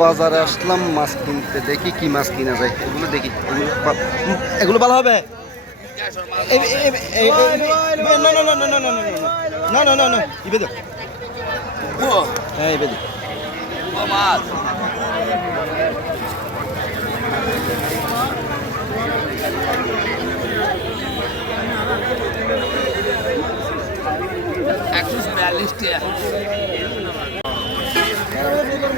বাজারে আসলাম মাছ কিনতে দেখি কি মাছ কিনা যায় এগুলো দেখি এগুলো ভালো হবে না না না না ইবে দে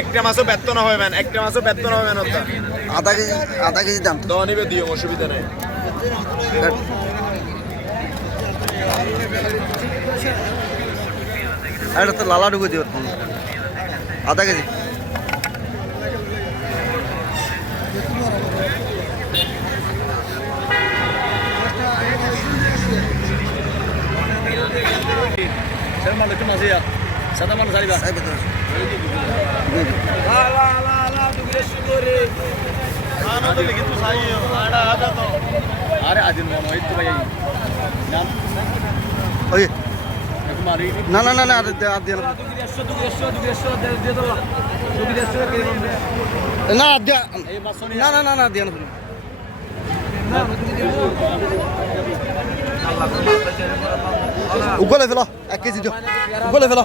একটা মাছও বেতন হবে ম্যান। একটা মাছও বেতন হবে ম্যান আধা কেজি আধা কেজি দাম তো। নিবে দিও অসুবিধা নাই। এটা তো লালা ঢুকে দিও আধা কেজি। সাদা মানুষ kim azı yap. Sen আরে আদিন মনে হয় তো ভাই ওই। না। না না না আর দিয়ে না। না না না না না দিয়ে। উগলে ফেলো এক কেজি দিও। উগলে ফেলো।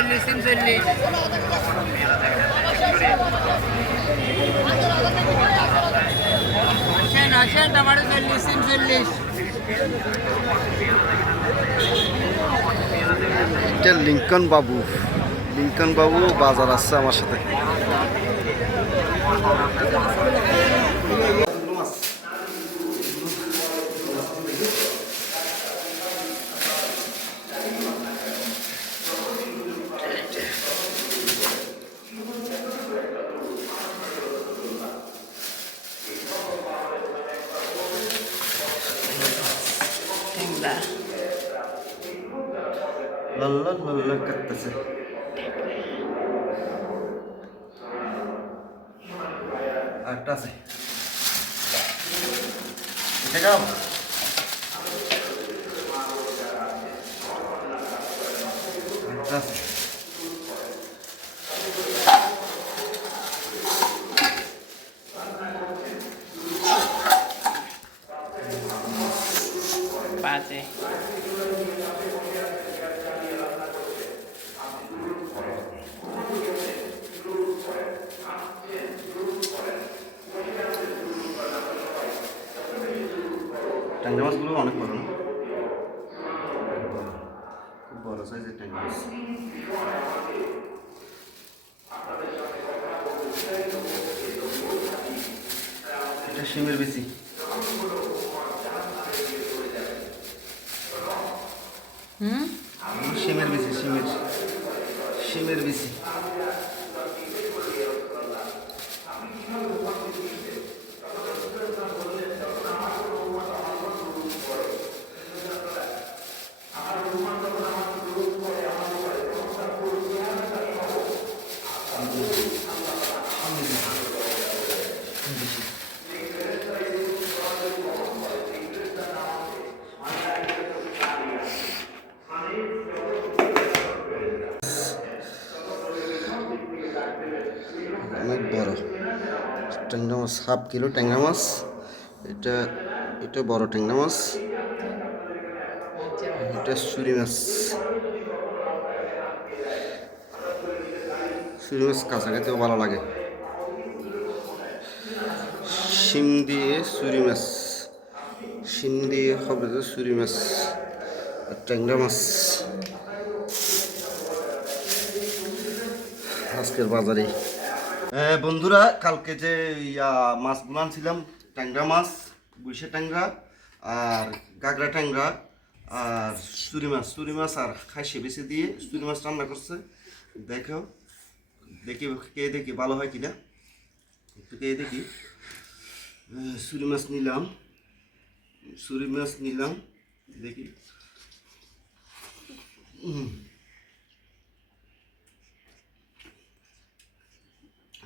মাছে খাওয়াতে ভালো হবে টমাটো চল্লিশ সিম চল্লিশ। এটা লিঙ্কন বাবু। লিঙ্কন বাবু বাজার আসছে আমার সাথে। না লল্লন লল্লন করতেছে আটটা আছে এটা কাম আটটা আছে পাঁচে ট্যাংরা মাছগুলো অনেক বড় না? খুব বড় সাইজের ট্যাংরা মাছ। এটা শিমের বেশি হুম সিমের বিচি সিমের সিমের বিচি Thank you. ট্যাংরা মাছ, হাফ কিলো ট্যাংরা মাছ। এটা এটা বড় ট্যাংরা মাছ। এটা সুরি মাছ। সুরি মাছ কাঁচা খেতেও ভালো লাগে। শিম দিয়ে সুরি মাছ। শিম দিয়ে হবে যে সুরি মাছ আর ট্যাংরা মাছ। আজকের বাজারে বন্ধুরা, কালকে যে ইয়া মাছগুলো আনছিলাম ট্যাংরা মাছ গুইসে ট্যাংরা আর গাগরা ট্যাংরা আর চুরি মাছ চুরি মাছ আর খাইসে বেশি দিয়ে চুরি মাছ রান্না করছে। দেখো, দেখি কে দেখি ভালো হয় কিনা। একটু কে দেখি। চুরি মাছ নিলাম চুরি মাছ নিলাম, দেখি। উম।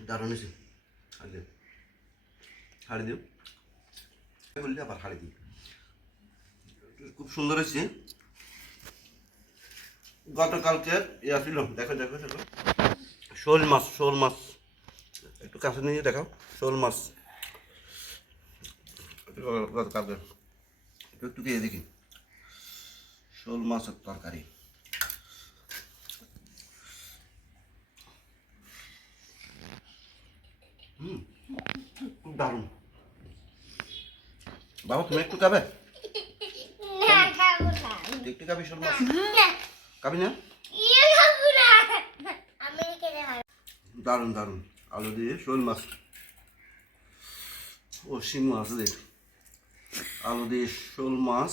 দারুণ হয়েছে। দিও হাড়ি দিও। বললে আবার হাড়ি দিই। খুব সুন্দর হয়েছে। গতকালকে ইয়া ছিল দেখো দেখো দেখো শোল মাছ শোল মাছ। একটু কাছে নিয়ে দেখাও, শোল মাছ। গতকালকে একটু একটু দিয়ে দেখি। শোল মাছের তরকারি। দারুণ। বাবা তুমি একটু খাবে না খাব একটু খাবি শোল মাছ না। খাবি না। ইয়ে খাব না। আমি কেটে খাব দারুণ দারুণ। আলু দিয়ে শোল মাছ। ও শিং মাছ দেখ আলু দিয়ে শোল মাছ।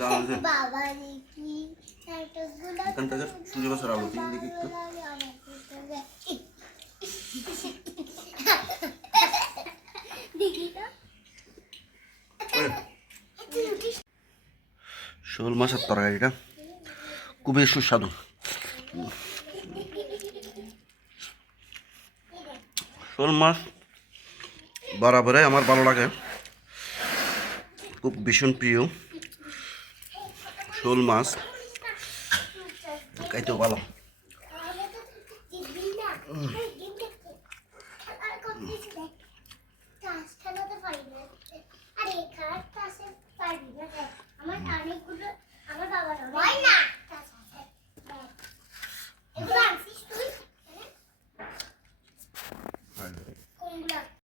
দারুণ হয়েছে। বাবা দেখি নাটকগুলো এখান থেকে সূর্য মাছের আলু তিন দিকে একটু। শোল মাছের তরকারিটা খুবই সুস্বাদু। শোল মাছ বরাবরে আমার ভালো লাগে। খুব ভীষণ প্রিয় শোল মাছ। খাইতেও ভালো আমার অনেকগুলো আমার বাবার